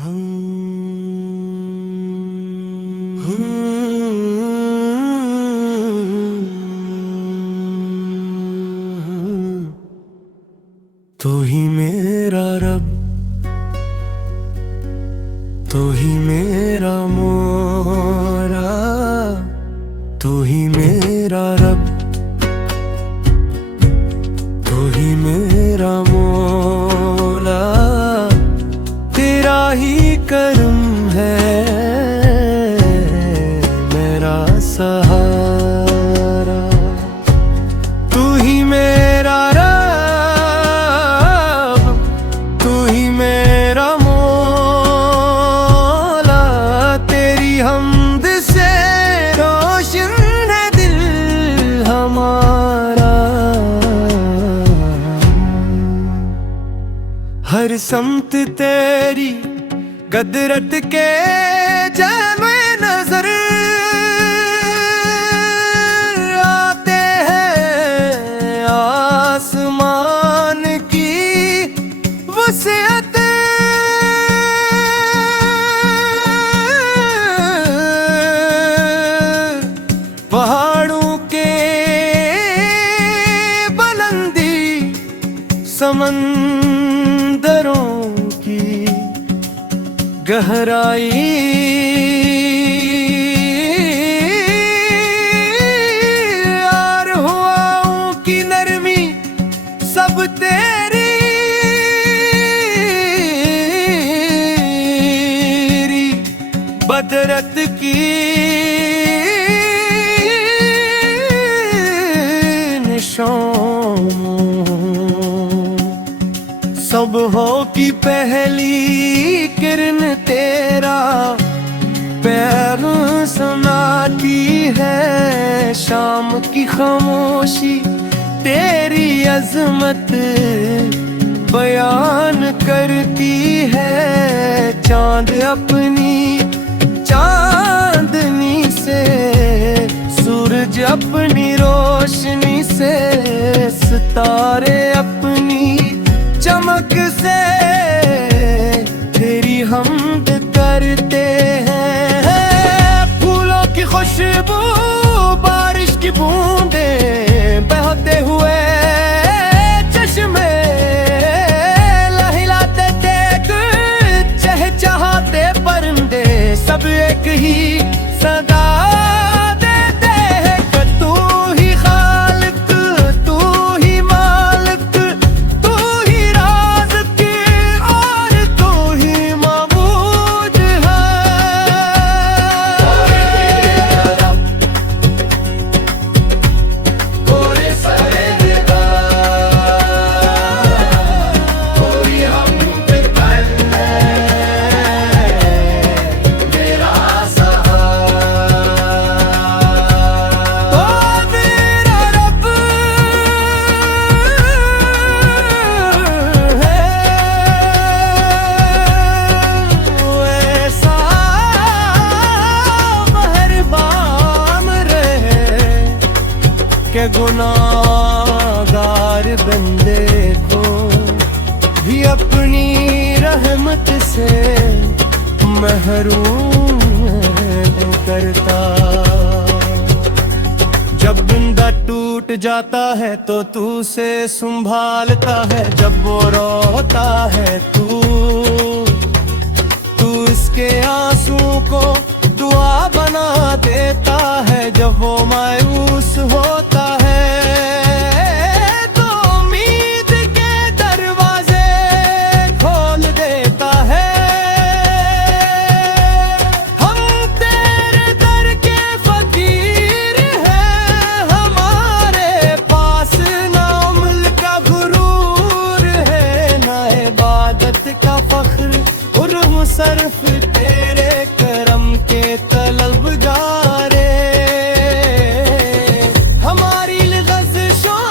तू ही मेरा रब, तू ही मेरा मोरा, तू ही मेरा रब, तू ही मेरा मौला। तेरा ही करम है मेरा सहारा। तू ही मेरा रब, तू ही मेरा मौला। तेरी हमद से रोशन है दिल हमारा। हर समत तेरी कदरत के जामे नजर आते हैं। आसमान की वसीयत पहाड़ों के बुलंदी, समंदरों की गहराई। और हवाओं की नरमी सब तेरी बदरत की निशान। सब हो की पहली किरण तेरा पैगाम सुनाती है। शाम की खामोशी तेरी अजमत बयान करती है। चांद अपनी चांदनी से, सूरज अपनी रोशनी से, सितारे अपनी चमक से तेरी हमद करते हैं। फूलों की खुशबू, बारिश की बूंदे, बहते हुए चश्मे लहलाते देख चहचहाते परिंदे सब एक ही सदा देते हैं कि तू ही खालिक, तू ही मालिक, तू ही राज़िक और तू ही माबूद है। कोई परहेज़गार, कोई हमद कर ले मेरा सहारा। ओ मेरा रब है, वो ऐसा मेहरबान रहे कि गुनाहगार बंदे को भी अपनी रहमत से महरूम करता। जब बंदा टूट जाता है तो तू से संभालता है। जब वो रोता है तू इसके आंसू को दुआ बना देता है। जब वो मायूस होता है तो उम्मीद के दरवाजे खोल देता है। हम तेरे दर के फकीर हैं, हमारे पास ना अमल का गुरूर है, ना इबादत का फख्र और मुसर्रफ तेरे करम के तलबगारे। हमारी लग़ज़शों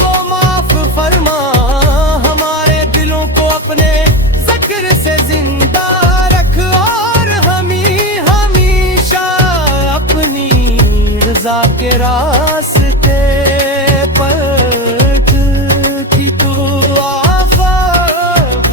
को माफ फरमा, हमारे दिलों को अपने ज़िक्र से जिंदा रख और हमेशा अपनी रज़ा के रास्ते पर की तू आफ़त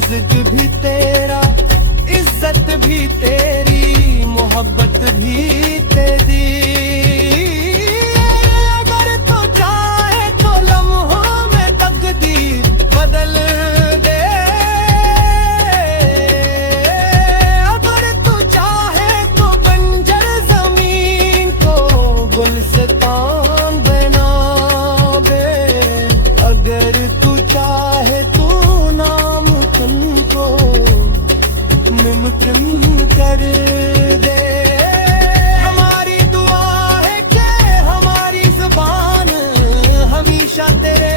रज़्क़ भी तेरा, इज्जत भी तेरी, मोहब्बत भी तेरी। अगर तो चाहे तो लम्हों में तकदीर बदल दे, अगर तू चाहे तो बंजर जमीन को गुलस्तान बना दे, अगर तू चाहे तो नामुमकिन को मुमकिन कर दे। हमारी दुआ है कि हमारी जुबान हमेशा तेरे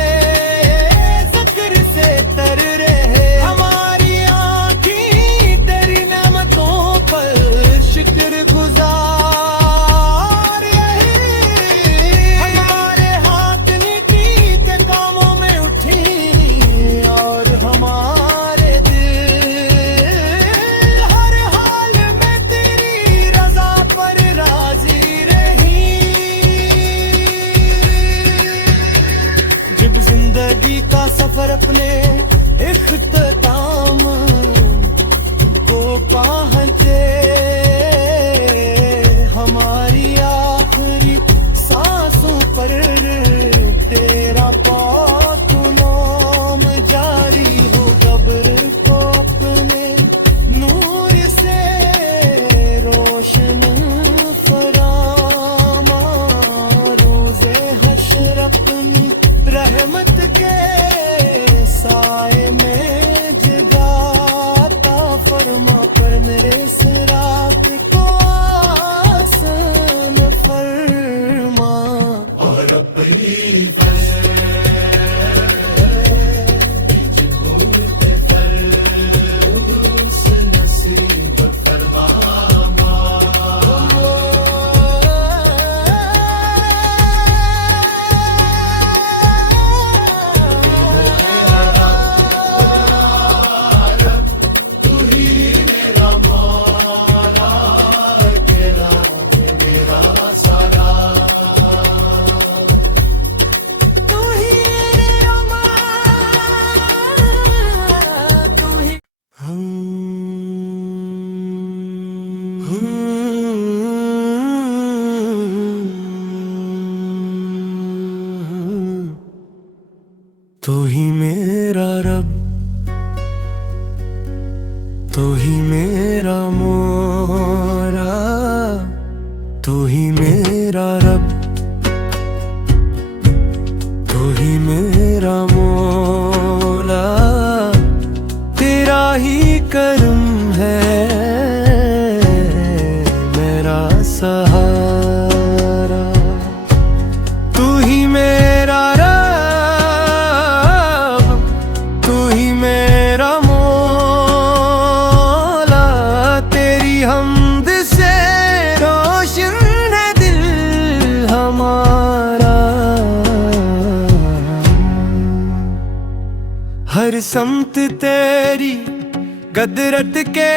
ज़िक्र से तर रहे, हमारी आँखें तेरी नेमतों पर शुक्र गुजार रहे, हमारे हाथ नीक कामों में उठे और हमारे हर हाल में तेरी रज़ा पर राज़ी रही। जब जिंदगी का सफर अपने इख्तिताम को पहुंचे, हमारी आखिरी सांसों पर तेरा पाक नाम जारी हो, कब्र को अपने नूर से रोशन फरामा, रोज़े हश्र अपनी रहमत के साए में जगाता फरमा, पर मेरे सिरात को आसान फरमा। और अपनी तू ही मेरा रब, तू ही मेरा मौला, तू ही मेरा रब, तू ही मेरा मौला, तेरा ही करम है मेरा सहारा। तू ही मेरा हर समत तेरी कदरत के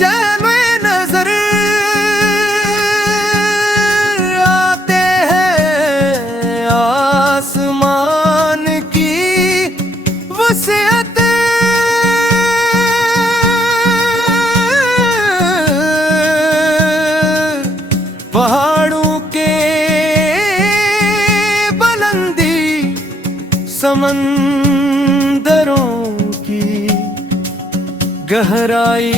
जामे नजर आते हैं, आसमान की वसीयत पहाड़ों के बुलंदी, समंदरों की गहराई,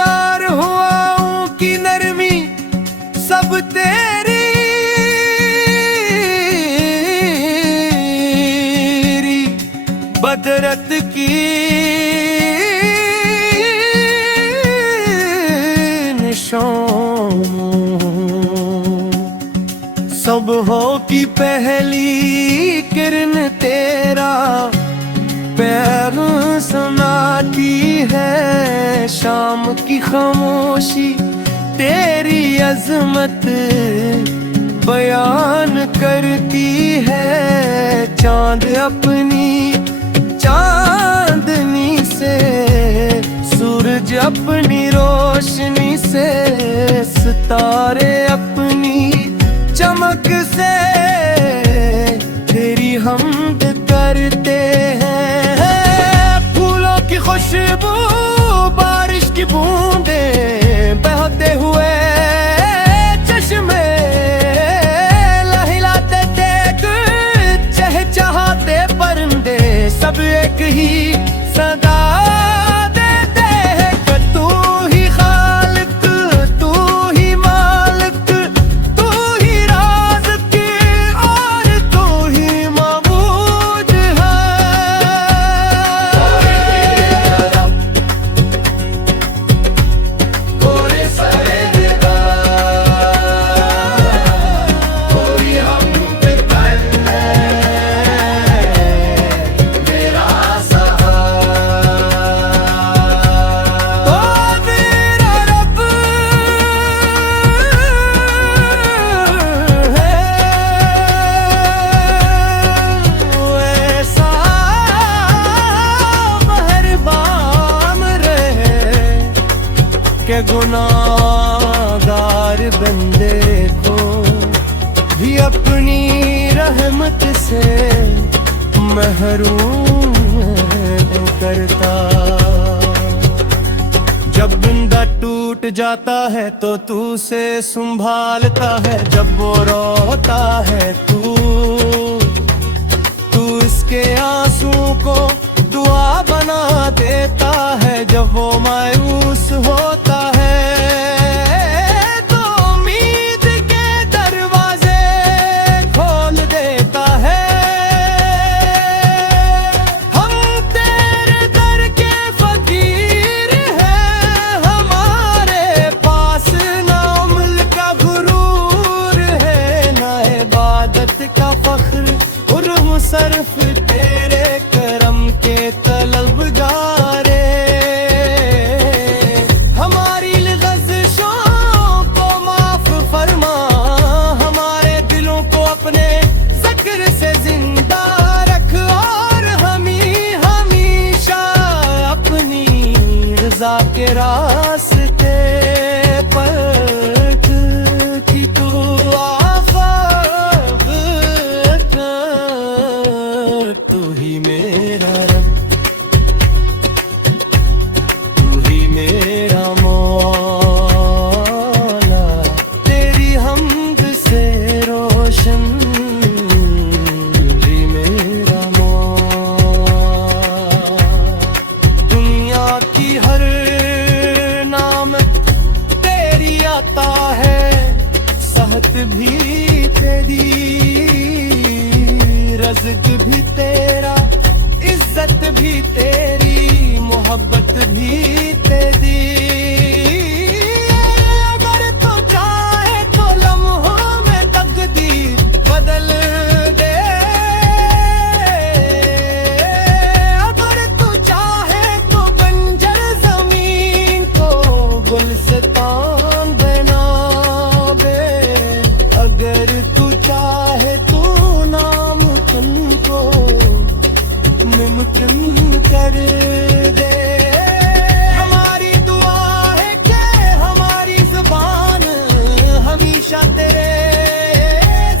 और हवाओं की नरमी सब तेरी बदरत की सब हो की पहली किरण तेरा पैगाम सुनाती है, शाम की खामोशी तेरी अजमत बयान करती है। चांद अपनी चांदनी से, सूरज अपनी रोशनी से, सितारे अपनी चमक से बारिश की बूंदे बहते हुए चश्मे लहलाते देख चहचहाते परिंदे सब एक ही सदा देते हैं कि तू ही खालिक, तू ही मालिक, तू ही राज़िक और तू ही माबूद है। कोई सरेगा, कोई हम पे कर ले मेरा सहारा। ओ मेरा रब है ऐसा मेहरबान रहे के गुनाहगार बंदे को भी अपनी रहमत से महरूम करता। जब बंदा टूट जाता है तो तू से संभालता है, जब वो रोता है तू इसके आंसू को दुआ बना देता है। जब वो मायूस होता है तो उम्मीद के दरवाजे खोल देता है। हम तेरे दर के फकीर हैं, हमारे पास ना अमल का गुरूर है, ना इबादत का फख्र और मुसरफ तेरे करम के तलबगारे। हमारी लग़ज़शों को माफ फरमा, हमारे दिलों को अपने ज़िक्र से जिंदा रख और हमेशा अपनी रज़ा के रास्ते पर कि तू आफ़ाक़ तू ही मेरा रब, तू ही मेरा मौला, तेरी हमद से रोशन तू ही मेरा मौला। दुनिया की हर नाम तेरी आता है, सहत भी तेरी, रज़्क़ भी तेरा, इज्जत भी तेरी, मोहब्बत भी तेरी। अगर तू चाहे तो लम्हों में तकदीर बदल दे, अगर तू चाहे तो बंजर ज़मीन को गुलस्तान बना दे, अगर तू चाहे तो नामुमकिन को मुमकिन कर दे। हमारी दुआ है कि हमारी ज़ुबान हमेशा तेरे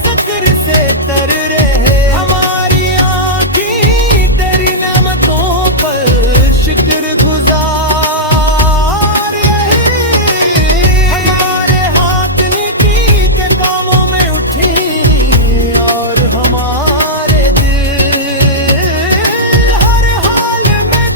ज़िक्र से तर रहे, हमारी आँखें तेरी नेमतों पर शुक्रगुज़ार रहे, हमारे हाथ नेकी के कामों में उठे और हमारे दिल हर हाल में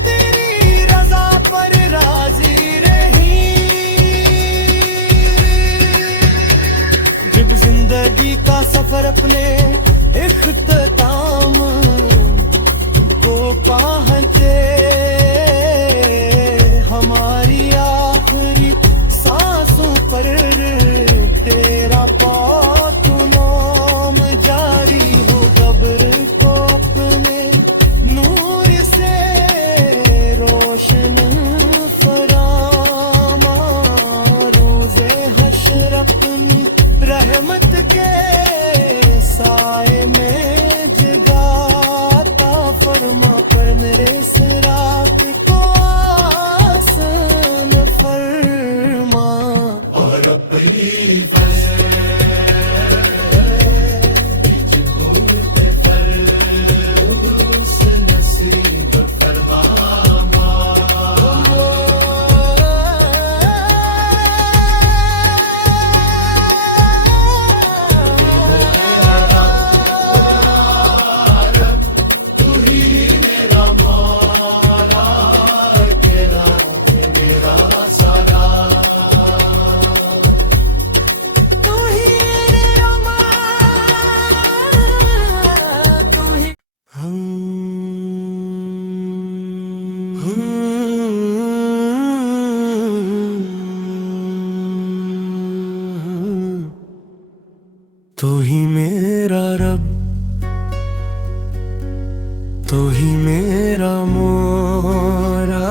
तू ही मेरा मोरा,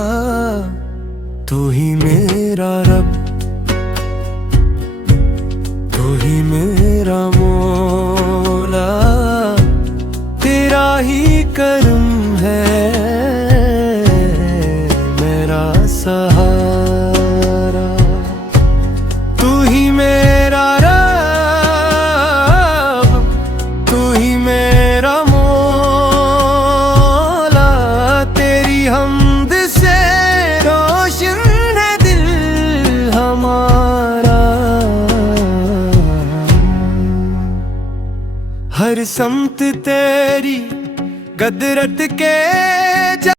तू ही मेरा रब, तू ही मेरा मौला, तेरा ही करम है मेरा सहारा। तू ही मेरा रब, तू ही मेरा मौला, तेरी हमद से रोशन है दिल हमारा। हर समत तेरी कदरत के